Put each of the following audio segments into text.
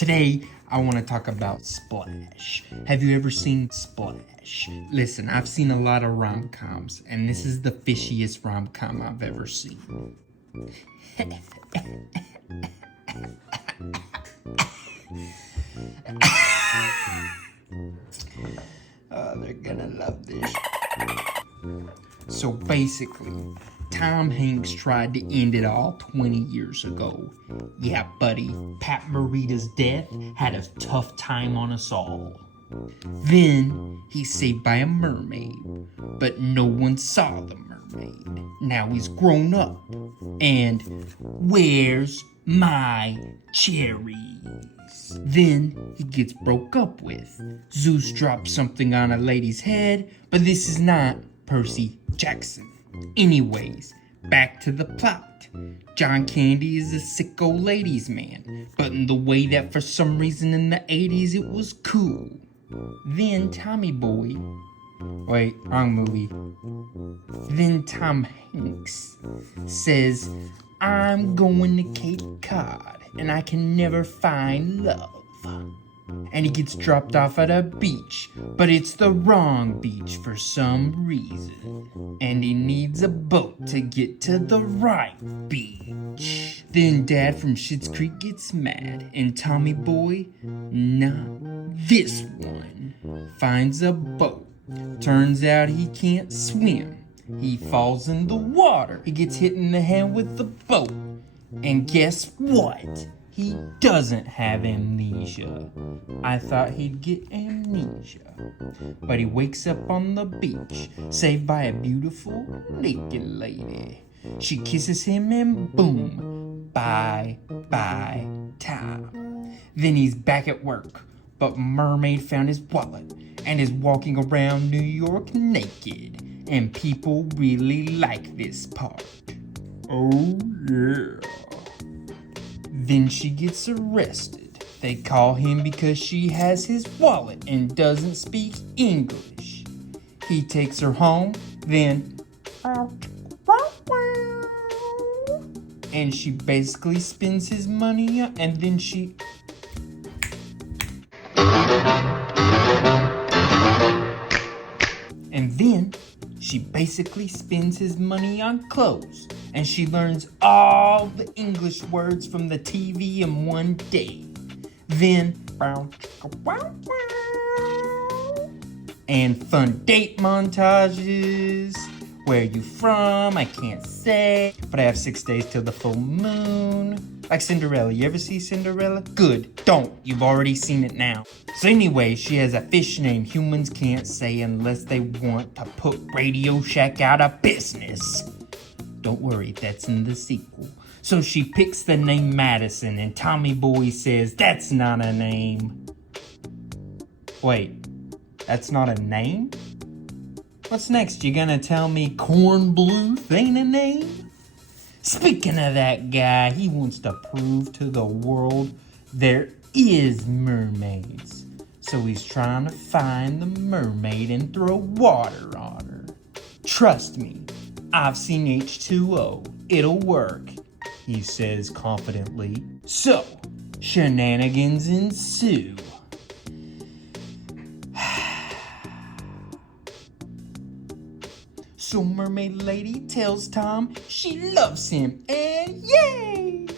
Today, I want to talk about Splash. Have you ever seen Splash? Listen, I've seen a lot of rom-coms, and this is the fishiest rom-com I've ever seen. Oh, they're gonna love this. So basically, Tom Hanks tried to end it all 20 years ago. Yeah, buddy, Pat Morita's death had a tough time on us all. Then, he's saved by a mermaid, but no one saw the mermaid. Now he's grown up, and where's my cherries? Then, he gets broke up with. Zeus drops something on a lady's head, but this is not Percy Jackson. Anyways, back to the plot. John Candy is a sicko ladies man, but in the way that for some reason in the 80s it was cool. Then Tommy Boy, wait, wrong movie. Then Tom Hanks says, I'm going to Cape Cod and I can never find love. And he gets dropped off at a beach, but it's the wrong beach for some reason. And he needs a boat to get to the right beach. Then Dad from Schitt's Creek gets mad, and Tommy Boy, not this one, finds a boat. Turns out he can't swim. He falls in the water. He gets hit in the head with the boat. And guess what? He doesn't have amnesia. I thought he'd get amnesia. But he wakes up on the beach, saved by a beautiful naked lady. She kisses him and boom, bye, Tom. Then he's back at work, but Mermaid found his wallet and is walking around New York naked. And people really like this part. Oh yeah. Then she gets arrested. They call him because she has his wallet and doesn't speak English. He takes her home, then and she basically spends his money and then she basically spends his money on clothes. And she learns all the English words from the TV in one day. Then, and fun date montages. Where you from? I can't say. But I have 6 days till the full moon. Like Cinderella. You ever see Cinderella? Good. Don't. You've already seen it now. So anyway, she has a fish name humans can't say unless they want to put Radio Shack out of business. Don't worry, that's in the sequel. So she picks the name Madison, and Tommy Boy says, that's not a name. Wait, that's not a name? What's next? You gonna tell me Corn Bluth ain't a name? Speaking of that guy, he wants to prove to the world there is mermaids. So he's trying to find the mermaid and throw water on her. Trust me. I've seen H2O. It'll work, he says confidently. So, shenanigans ensue. So Mermaid Lady tells Tom she loves him, and yay!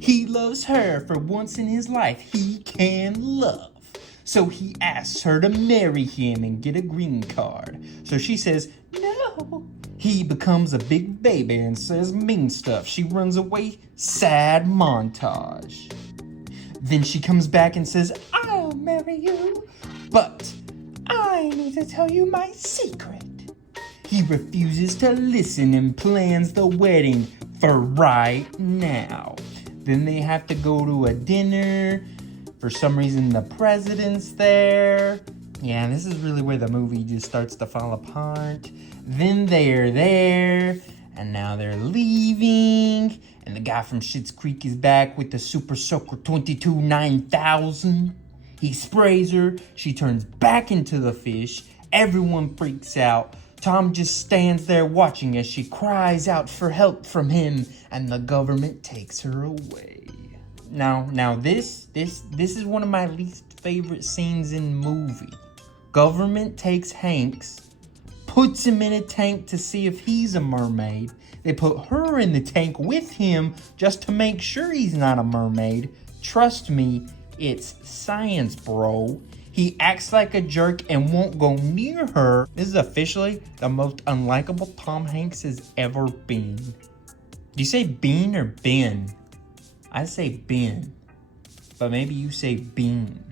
He loves her for once in his life he can love. So he asks her to marry him and get a green card. So she says, no. He becomes a big baby and says mean stuff. She runs away, sad montage. Then she comes back and says, I'll marry you, but I need to tell you my secret. He refuses to listen and plans the wedding for right now. Then they have to go to a dinner. For some reason, the president's there. Yeah, this is really where the movie just starts to fall apart. Then they're there, and now they're leaving. And the guy from Schitt's Creek is back with the Super Soaker 22 9000. He sprays her. She turns back into the fish. Everyone freaks out. Tom just stands there watching as she cries out for help from him, and the government takes her away. Now this is one of my least favorite scenes in the movie. Government takes Hanks, puts him in a tank to see if he's a mermaid. They put her in the tank with him just to make sure he's not a mermaid. Trust me, it's science, bro. He acts like a jerk and won't go near her. This is officially the most unlikable Tom Hanks has ever been. Do you say bean or bin? I say bin, but maybe you say bean.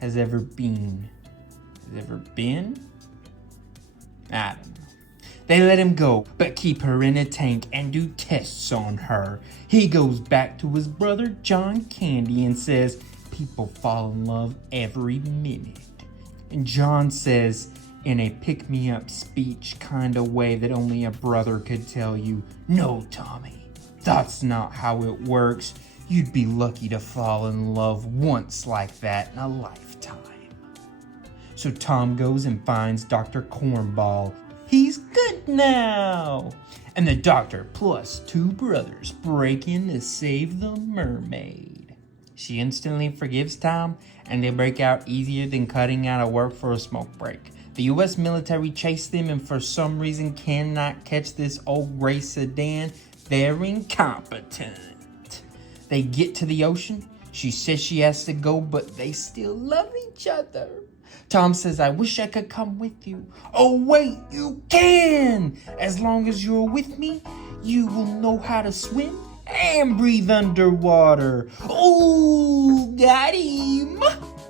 Has ever been? Has ever been? I don't know. They let him go, but keep her in a tank and do tests on her. He goes back to his brother John Candy and says, people fall in love every minute. And John says, in a pick-me-up speech kind of way that only a brother could tell you, no, Tommy, that's not how it works. You'd be lucky to fall in love once like that in a lifetime. So Tom goes and finds Dr. Cornball. He's good now. And the doctor plus two brothers break in to save the mermaid. She instantly forgives Tom, and they break out easier than cutting out of work for a smoke break. The US military chase them and for some reason cannot catch this old gray sedan. They're incompetent. They get to the ocean. She says she has to go, but they still love each other. Tom says, I wish I could come with you. Oh, wait, you can! As long as you're with me, you will know how to swim and breathe underwater. Oh, got him!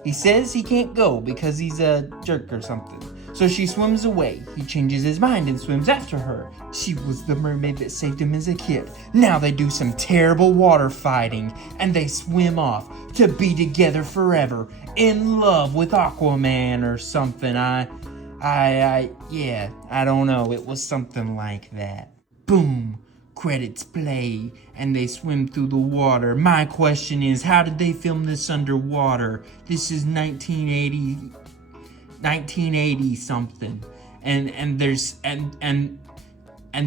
He says he can't go because he's a jerk or something. So she swims away. He changes his mind and swims after her. She was the mermaid that saved him as a kid. Now they do some terrible water fighting and they swim off to be together forever, in love with Aquaman or something. Yeah, I don't know. It was something like that. Boom. Credits play and they swim through the water. My question is, how did they film this underwater? This is 1980 something, and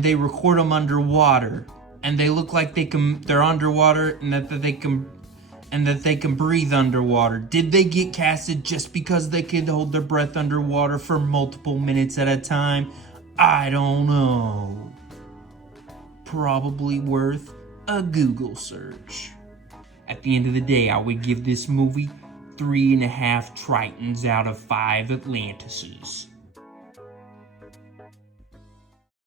they record them underwater, and they look like they're underwater, and that they can breathe underwater. Did they get casted just because they could hold their breath underwater for multiple minutes at a time? I don't know. Probably worth a Google search. At the end of the day, I would give this movie 3.5 Tritons out of 5 Atlantises.